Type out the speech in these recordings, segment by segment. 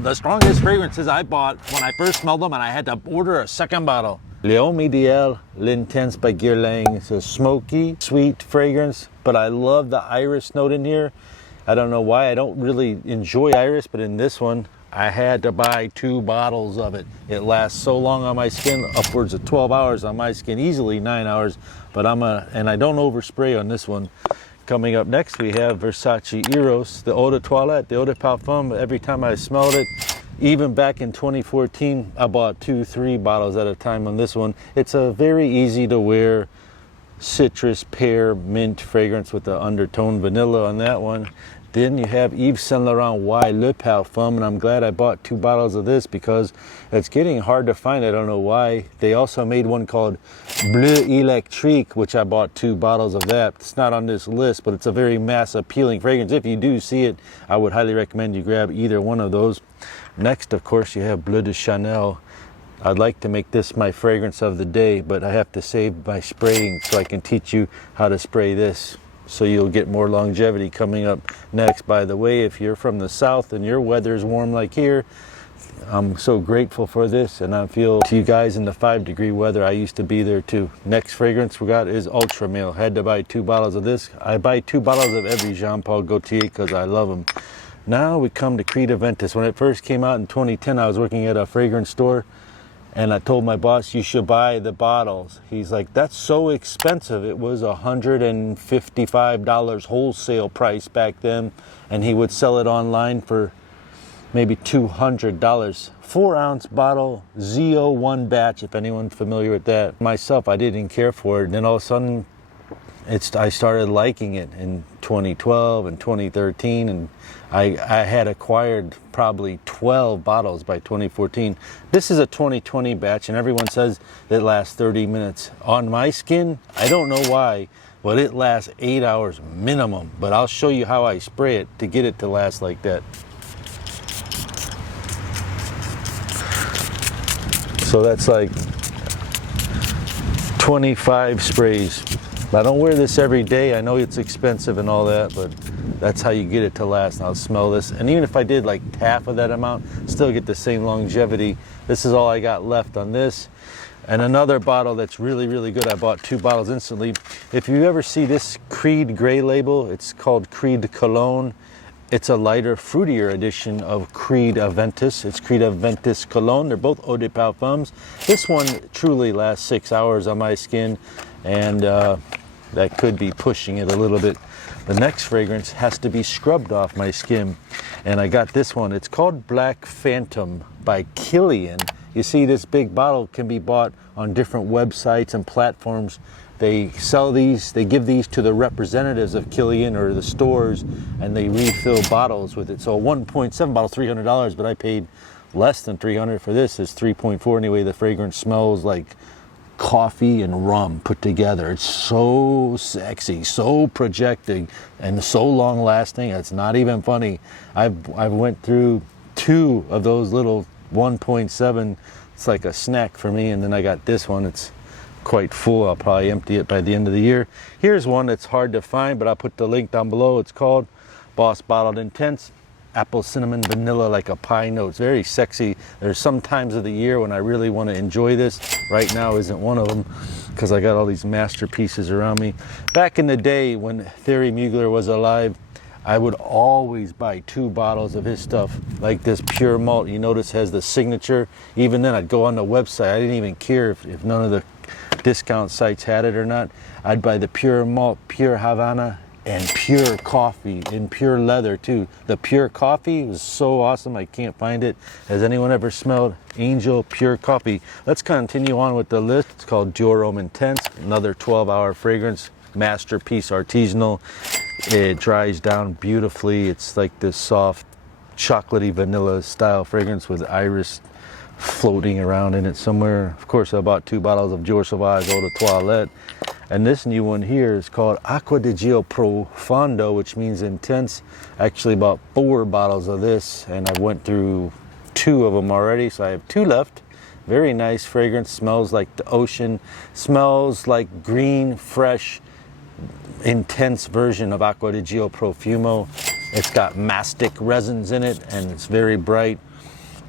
the strongest fragrances I bought when I first smelled them, and I had to order a second bottle. L'Homme Ideal L'Intense by Guerlain. It's a smoky, sweet fragrance, but I love the iris note in here. I don't know why. I don't really enjoy iris, but in this one, I had to buy 2 bottles of it. It lasts so long on my skin, upwards of 12 hours on my skin, easily 9 hours, but and I don't overspray on this one. Coming up next, we have Versace Eros, the eau de toilette, the eau de parfum. Every time I smelled it, even back in 2014, I bought 2-3 bottles at a time on this one. It's a very easy to wear citrus, pear, mint fragrance with the undertone vanilla on that one. Then you have Yves Saint Laurent Y Le Parfum, and I'm glad I bought 2 bottles of this because it's getting hard to find. I don't know why. They also made one called Bleu Electrique, which I bought 2 bottles of that. It's not on this list, but it's a very mass appealing fragrance. If you do see it, I would highly recommend you grab either one of those. Next, of course, you have Bleu de Chanel. I'd like to make this my fragrance of the day, but I have to save my spraying so I can teach you how to spray this, so you'll get more longevity coming up next. By the way, if you're from the south and your weather's warm like here, I'm so grateful for this, and I feel to you guys in the 5-degree weather, I used to be there too. Next fragrance we got is Ultra Male. Had to buy 2 bottles of this. I buy 2 bottles of every Jean Paul Gaultier because I love them. Now we come to Creta Ventus. When it first came out in 2010, I was working at a fragrance store, and I told my boss, you should buy the bottles. He's like, that's so expensive. It was $155 wholesale price back then, and he would sell it online for maybe $200. 4-ounce bottle, ZO1 batch, if anyone's familiar with that. Myself, I didn't care for it, and then all of a sudden, I started liking it in 2012 and 2013, and I had acquired probably 12 bottles by 2014. This is a 2020 batch, and everyone says it lasts 30 minutes. On my skin, I don't know why, but it lasts 8 hours minimum. But I'll show you how I spray it to get it to last like that. So that's like 25 sprays. I don't wear this every day. I know it's expensive and all that, but that's how you get it to last. And I'll smell this. And even if I did like half of that amount, still get the same longevity. This is all I got left on this. And another bottle that's really, really good. I bought 2 bottles instantly. If you ever see this Creed gray label, it's called Creed Cologne. It's a lighter, fruitier edition of Creed Ventus. It's Creed Ventus Cologne. They're both eau de parfums. This one truly lasts 6 hours on my skin, and that could be pushing it a little bit. The next fragrance has to be scrubbed off my skin, and I got this one. It's called Black Phantom by Kilian. You see, this big bottle can be bought on different websites and platforms. They sell these, they give these to the representatives of Kilian or the stores, and they refill bottles with it. So a 1.7 bottle, $300, but I paid less than $300 for this. It's 3.4 anyway. The fragrance smells like coffee and rum put together. It's so sexy, so projecting, and so long lasting. It's not even funny. I've went through 2 of those little 1.7. It's like a snack for me. And then I got this one. It's quite full. I'll probably empty it by the end of the year. Here's one that's hard to find, but I'll put the link down below. It's called Boss Bottled Intense Apple Cinnamon Vanilla, like a pie note. It's very sexy. There's some times of the year when I really want to enjoy this. Right now isn't one of them because I got all these masterpieces around me. Back in the day when Thierry Mugler was alive, I would always buy 2 bottles of his stuff, like this Pure Malt. You notice has the signature. Even then, I'd go on the website. I didn't even care if none of the discount sites had it or not. I'd buy the Pure Malt, Pure Havana, and Pure Coffee in pure leather too. The Pure Coffee was so awesome, I can't find it. Has anyone ever smelled Angel Pure Coffee? Let's continue on with the list. It's called Dior Homme Intense, another 12-hour fragrance, masterpiece, artisanal. It dries down beautifully. It's like this soft chocolatey vanilla style fragrance with iris floating around in it somewhere. Of course, I bought 2 bottles of Dior Sauvage Eau de Toilette. And this new one here is called Acqua di Gio Profondo, which means intense. Actually bought 4 bottles of this, and I went through 2 of them already, so I have 2 left. Very nice fragrance, smells like the ocean, smells like green, fresh, intense version of Acqua di Gio Profumo. It's got mastic resins in it, and it's very bright.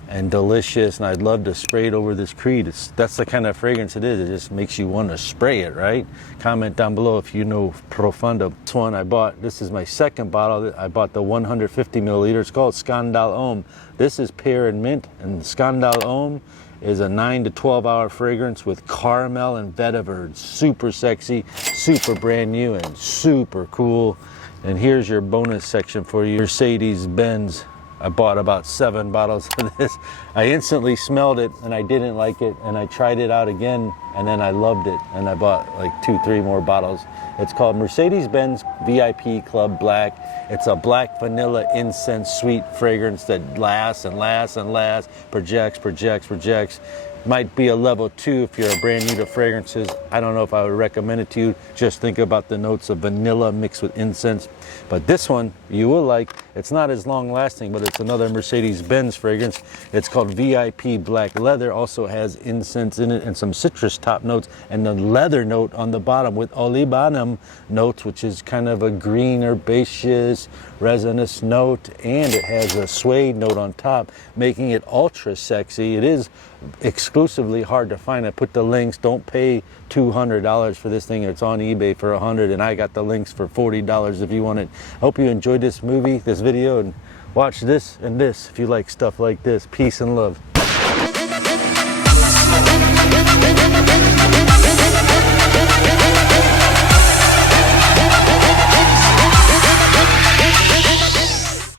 and delicious, and I'd love to spray it over this creed. That's the kind of fragrance it is. It just makes you want to spray it, right? Comment down below if you know Profundo. This one I bought, this is my second bottle. I bought the 150 milliliter. It's called Scandalohm. This is pear and mint, and Scandalohm is a 9 to 12 hour fragrance with caramel and vetiver. Super sexy, super brand new, and super cool. And here's your bonus section for you. Mercedes-Benz. I bought about 7 bottles of this. I instantly smelled it and I didn't like it, and I tried it out again and then I loved it, and I bought like 2-3 more bottles. It's called Mercedes-Benz VIP Club Black. It's a black vanilla incense sweet fragrance that lasts and lasts and lasts, projects. Might be a level 2 if you're brand new to fragrances. I don't know if I would recommend it to you. Just think about the notes of vanilla mixed with incense. But this one you will like. It's not as long lasting, but it's another Mercedes-Benz fragrance. It's called VIP Black Leather. Also has incense in it and some citrus top notes, and the leather note on the bottom with olibanum notes, which is kind of a green herbaceous resinous note, and it has a suede note on top, making it ultra sexy. It is exclusively hard to find. I put the links. Don't pay $200 for this thing. It's on eBay for $100, and I got the links for $40 if you want it. Hope you enjoyed this video, and watch this and this if you like stuff like this. Peace and love.